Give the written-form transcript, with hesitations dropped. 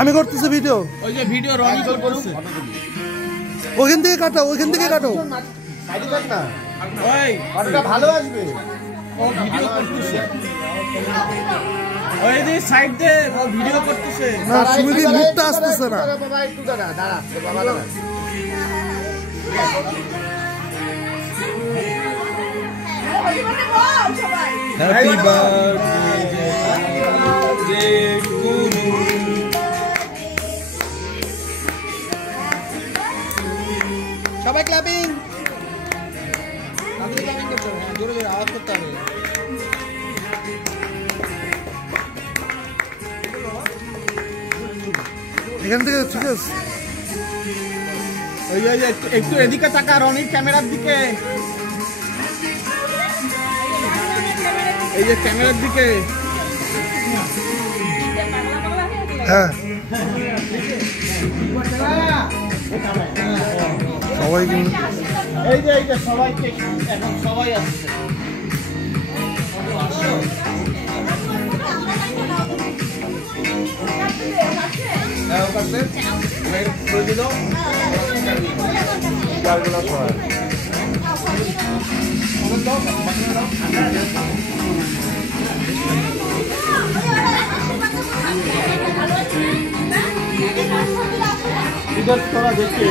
আমি করতেছি ভিডিও। ওই যে ভিডিও রনি করতেছে। ওখান থেকে কাটো, ওখান থেকে কাটো। ওই ওটা ভালো আসবে। ও ভিডিও করতেছে। ওই যে সাইড দে ও ভিডিও করতেছে। না সুমিদির মুখটা আসতেছে না। বাবা একটু দাঁড়া, দাঁড়া বাবা দাঁড়া। Happy birthday to you. সবাই ক্লাপিং। তাড়াতাড়ি ক্লাপিং করতে হবে, জোরে জোরে আওয়াজ করতে হবে। এখান থেকে ঠিক আছে। ওই যে একটু এদিকে তাকা, রনির ক্যামেরার দিকে। এই যে ক্যামেরার দিকে। হ্যাঁ সবাই এই যে সবাইকে এখন সবাই আসছে। इधर थोड़ा देखिए